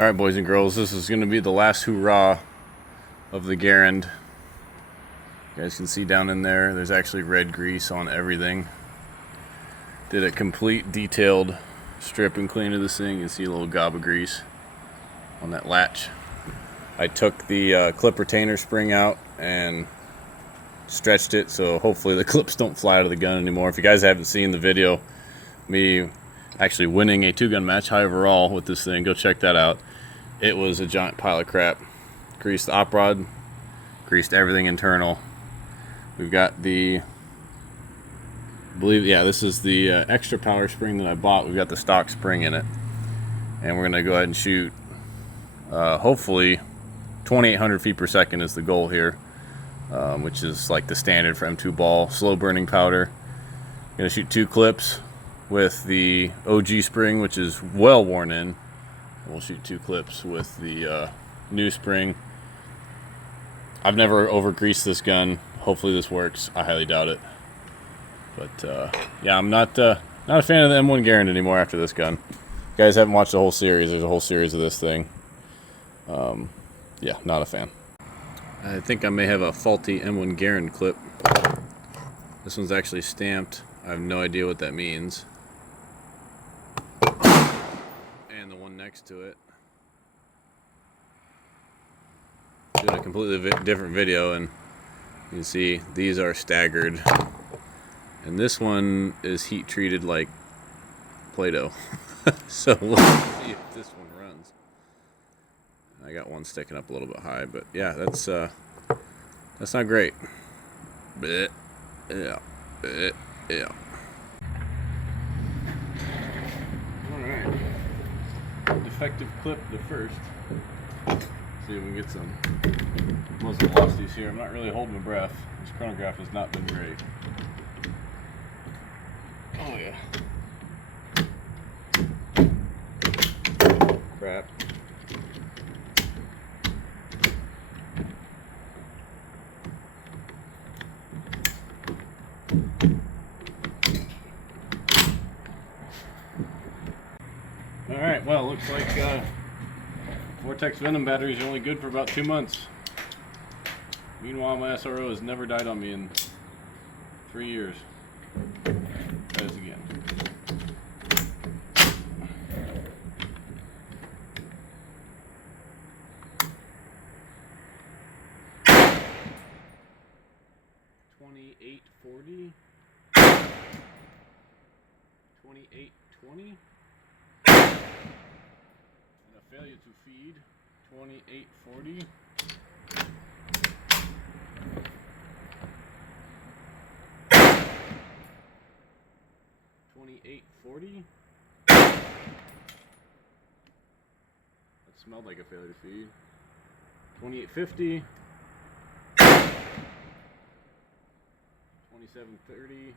Alright, boys and girls, this is going to be the last hurrah of the Garand. You guys can see down in there, there's actually red grease on everything. Did a complete detailed strip and clean of this thing. You can see a little gob of grease on that latch. I took the clip retainer spring out and stretched it, so hopefully the clips don't fly out of the gun anymore. If you guys haven't seen the video, me actually winning a 2-gun match high overall with this thing, go check that out. It was a giant pile of crap. Greased the op rod, greased everything internal. We've got the, this is the extra power spring that I bought. We've got the stock spring in it, and we're gonna go ahead and shoot hopefully 2,800 feet per second is the goal here, which is like the standard for M2 ball. Slow burning powder. Gonna shoot 2 clips with the OG spring, which is well worn in. We'll shoot 2 clips with the new spring. I've never over greased this gun. Hopefully this works. I highly doubt it. But yeah, I'm not a fan of the M1 Garand anymore after this gun. If you guys haven't watched the whole series, there's a whole series of this thing. Yeah, not a fan. I think I may have a faulty M1 Garand clip. This one's actually stamped. I have no idea what that means. And the one next to it. Doing a completely different video, and you can see these are staggered. And this one is heat treated like Play-Doh. So we'll see if this one runs. I got one sticking up a little bit high, but yeah, that's not great. But yeah. Alright. Defective clip the first. See if we can get some muzzle velocities here. I'm not really holding my breath. This chronograph has not been great. Oh yeah. Crap. Alright, well, looks like Vortex Venom batteries are only good for about 2 months. Meanwhile, my SRO has never died on me in 3 years. That is again. $28.40. $28.20. And a failure to feed. $28.40. $28.40. That smelled like a failure to feed. $28.50. $27.30.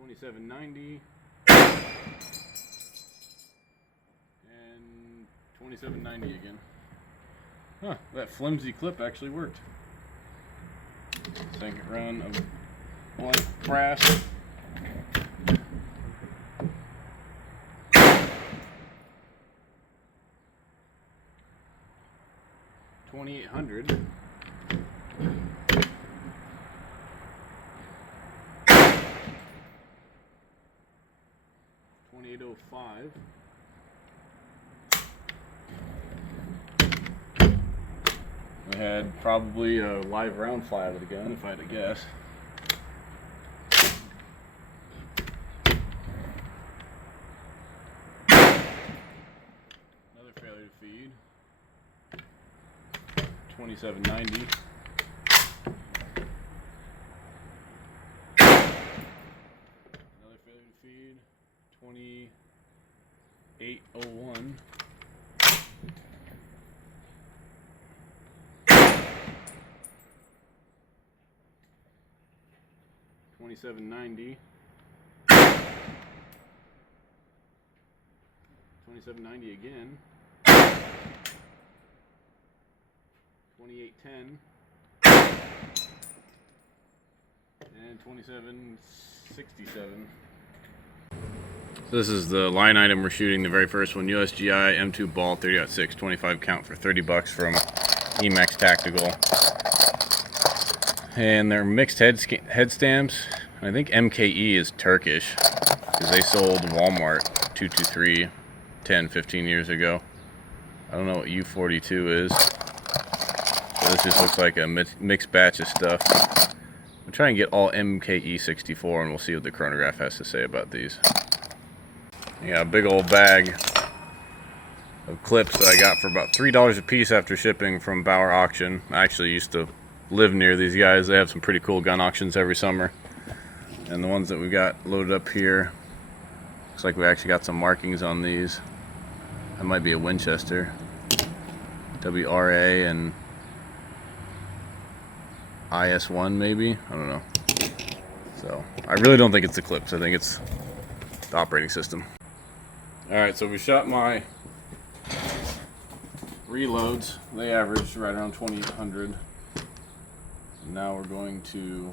$27.90 and $27.90 again. Huh, that flimsy clip actually worked. Second run of blank brass. $2,800. $2,805. I had probably a live round fly out of the gun, if I had to guess. Another failure to feed. $27.90. Another failure to feed. $28.01. $27.90. $27.90 again. $28.10. 2767. So this is the line item we're shooting, the very first one, USGI M2 ball 30-6, 25 count for $30 from Emax Tactical. And they're mixed head stamps. I think MKE is Turkish, because they sold Walmart 223 10, 15 years ago. I don't know what U42 is. So this just looks like a mixed batch of stuff. We'll try and get all MKE 64 and we'll see what the chronograph has to say about these. I got a big old bag of clips that I got for about $3 a piece after shipping from Bauer Auction. I actually used to live near these guys. They have some pretty cool gun auctions every summer. And the ones that we got loaded up here, looks like we actually got some markings on these. That might be a Winchester. WRA and IS1 maybe? I don't know. So, I really don't think it's the clips. I think it's the operating system. Alright, so we shot my reloads. They averaged right around 2,800. Now we're going to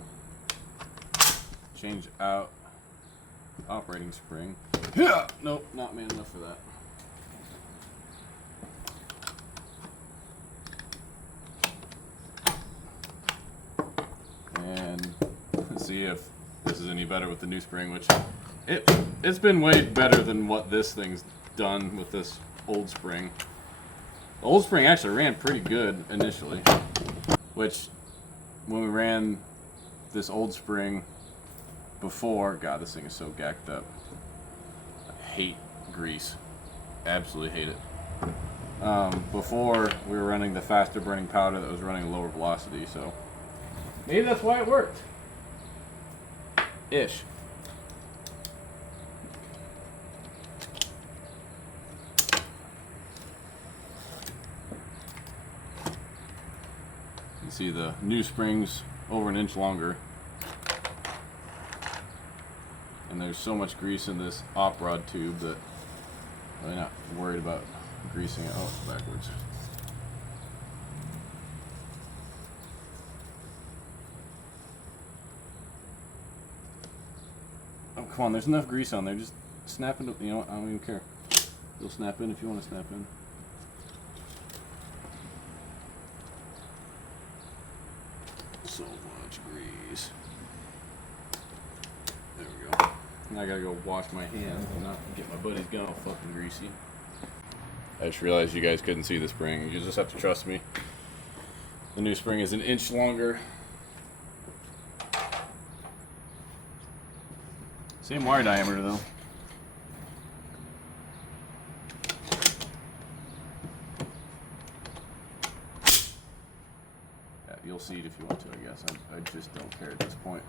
change out operating spring. Yeah! Nope, not man enough for that. And let's see if this is any better with the new spring, which it's been way better than what this thing's done with this old spring. The old spring actually ran pretty good initially, which when we ran this old spring before, God, this thing is so gacked up. I hate grease. Absolutely hate it. Before we were running the faster burning powder that was running a lower velocity, so maybe that's why it worked. Ish. You see the new springs over an inch longer. And there's so much grease in this op rod tube that I'm really not worried about greasing it. Oh, it's backwards. Oh, come on, there's enough grease on there. Just snap into, you know what, I don't even care. You'll snap in if you want to snap in. So much grease. There we go. Now I gotta go wash my hands and not get my buddy's gun all fucking greasy. I just realized you guys couldn't see the spring. You just have to trust me. The new spring is an inch longer. Same wire diameter though. Yeah, you'll see it if you want to, I guess. I just don't care at this point.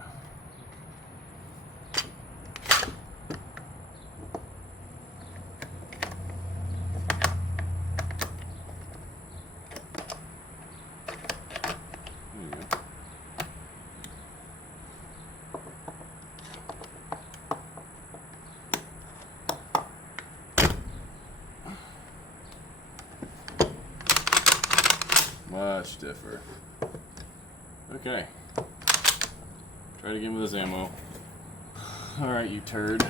Much stiffer. Okay. Try it again with this ammo. Alright, you turd.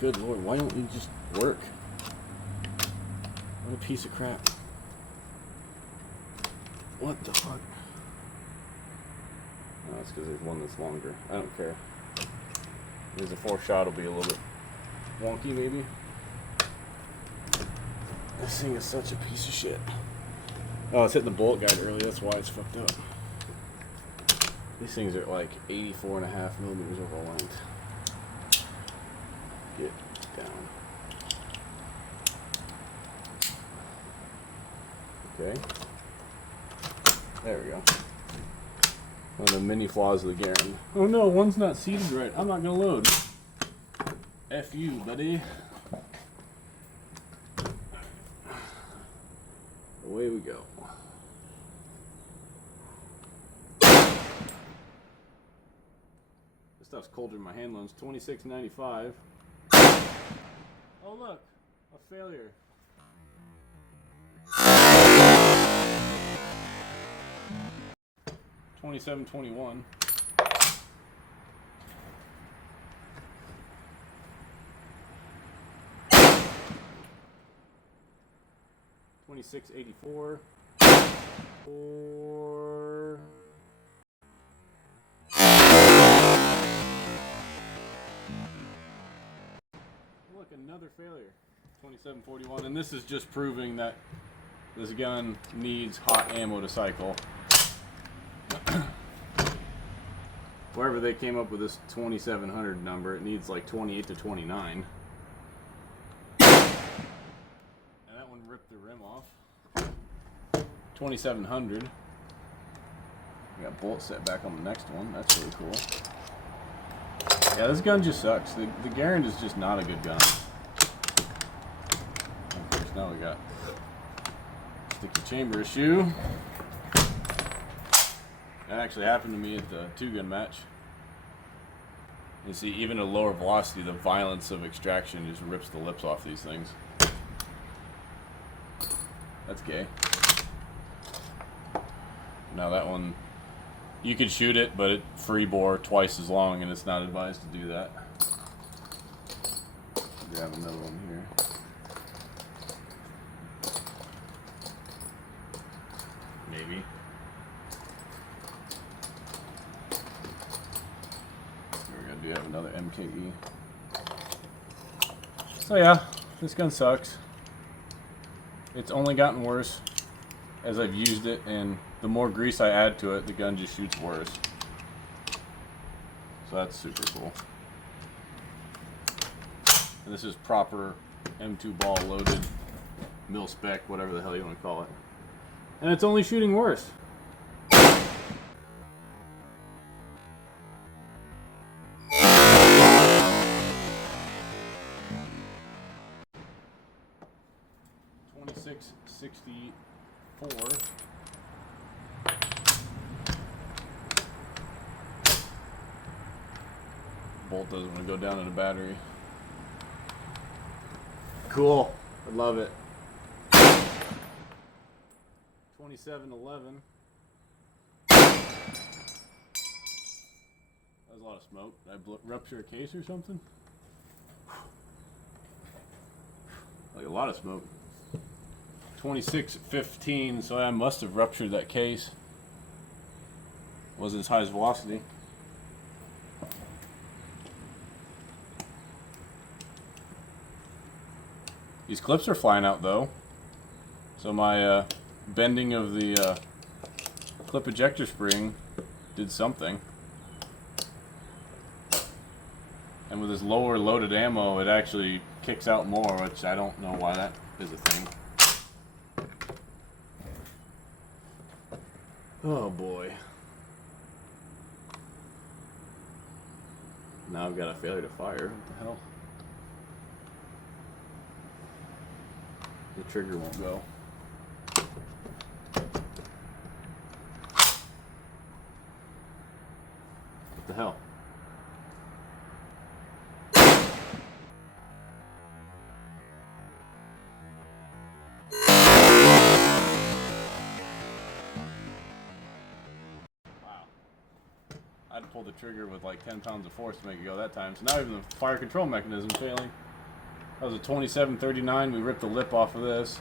Good lord, why don't you just work? What a piece of crap. What the fuck? No, that's because there's one that's longer. I don't care. There's a 4-shot will be a little bit wonky maybe. This thing is such a piece of shit. Oh, it's hitting the bullet guide early, that's why it's fucked up. These things are like 84.5 millimeters over length. Get down. Okay. There we go. One of the many flaws of the Garand. Oh no, one's not seated right. I'm not gonna load. F you, buddy. Away we go. This stuff's colder than my hand loans. $26.95. Oh look, a failure. $27.21. $26.84. Or look, another failure. $27.41, and this is just proving that this gun needs hot ammo to cycle. Wherever they came up with this 2700 number, it needs like 28 to 29. And that one ripped the rim off. 2700. We got bolt set back on the next one. That's really cool. Yeah, this gun just sucks. The Garand is just not a good gun. Of course, now we got sticky chamber issue. That actually happened to me at the 2-gun match. You see, even at lower velocity, the violence of extraction just rips the lips off these things. That's gay. Now that one, you could shoot it, but it free bore twice as long, and it's not advised to do that. Grab another one here. Maybe. Here we have another MKE. So yeah, this gun sucks. It's only gotten worse as I've used it, and the more grease I add to it, the gun just shoots worse. So that's super cool. And this is proper M2 ball loaded, mil spec, whatever the hell you want to call it. And it's only shooting worse. $26.64. Bolt doesn't want to go down in a battery. Cool. I love it. $27.11. That was a lot of smoke. Did I rupture a case or something? Like a lot of smoke. $26.15, so I must have ruptured that case. Wasn't as high as velocity. These clips are flying out though. So my bending of the clip ejector spring did something. And with this lower loaded ammo, it actually kicks out more, which I don't know why that is a thing. Oh boy. Now I've got a failure to fire. What the hell? The trigger won't go. What the hell? I had to pull the trigger with like 10 pounds of force to make it go that time. So now even the fire control mechanism failing. That was a 2739. We ripped the lip off of this.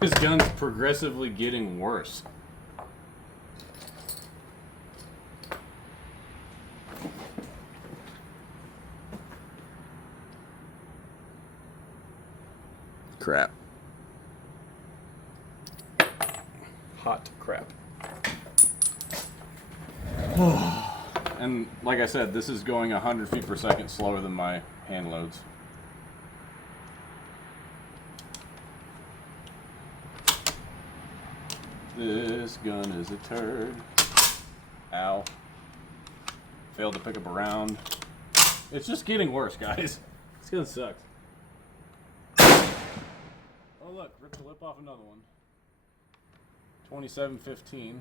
This gun's progressively getting worse. Crap. Hot crap. And like I said, this is going 100 feet per second slower than my hand loads. This gun is a turd. Ow. Failed to pick up a round. It's just getting worse, guys. This gun sucks. Oh look, ripped the lip off another one. 2715.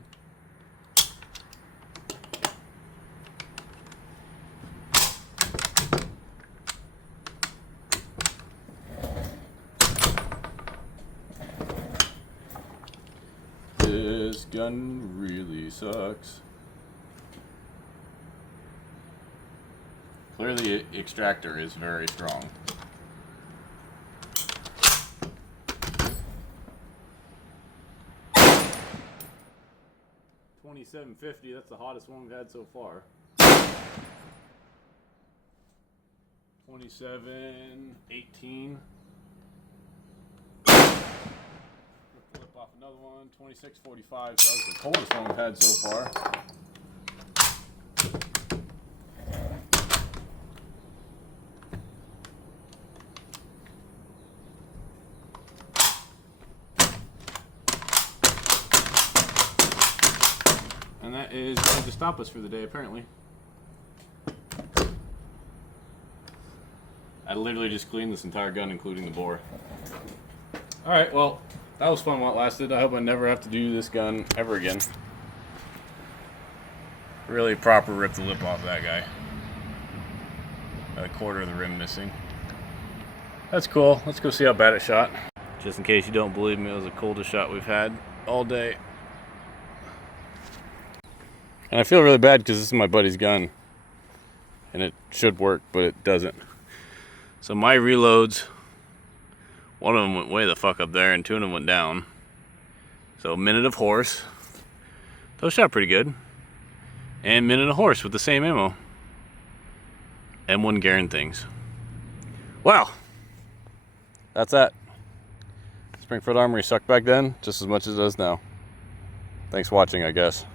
gun really sucks. Clearly, the extractor is very strong. $27.50, that's the hottest one we've had so far. $27.18. Flip off another one. $26.45. So that's the coldest one we've had so far. And that is going to stop us for the day, apparently. I literally just cleaned this entire gun, including the bore. Alright, well, that was fun while it lasted. I hope I never have to do this gun ever again. Really proper rip the lip off that guy. Got a quarter of the rim missing. That's cool. Let's go see how bad it shot. Just in case you don't believe me, it was the coldest shot we've had all day. And I feel really bad because this is my buddy's gun. And it should work, but it doesn't. So my reloads, one of them went way the fuck up there and two of them went down. So Minute of Horse. Those shot pretty good. And Minute of Horse with the same ammo. M1 Garand things. Wow. That's that. Springfield Armory sucked back then just as much as it does now. Thanks for watching, I guess.